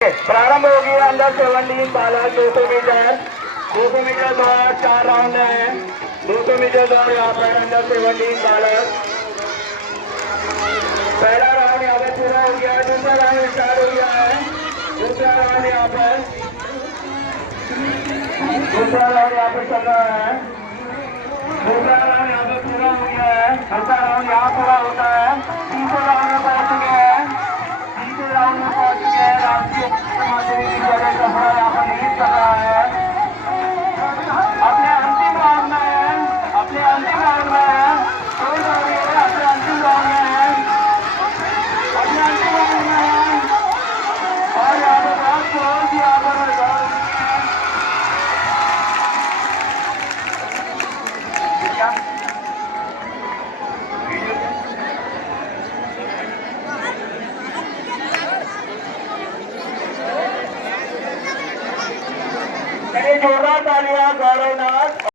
प्रारंभ हो गया अंडर 17 बालक 200 मीटर 200 मीटर दौड़ 4 राउंड है 200 मीटर दौड़ यहाँ पर अंडर 17 बालक पहला राउंड यहाँ पर पूरा हो गया है दूसरा राउंड स्टार्ट हो गया है दूसरा राउंड यहाँ पर चल रहा है दूसरा राउंड यहाँ पर पूरा हो गया है दूसरा राउंड यहाँ पूरा होता है तीसरे राउंड में पहुंच चुके हैं तीसरे राउंड में पहुंच चुके हैं राष्ट्रीय की जगह कपड़ा यहाँ पर लीड कर रहा है अपने अंतिम राउंड में है अपने अंतिम राउंड में है कोई राउंड है अपने अंतिम राउंड में है अपने अंतिम राउंड में है और यहाँ पर बहुत जोर की यहाँ पर जोरदार तालियां गौरवनाथ।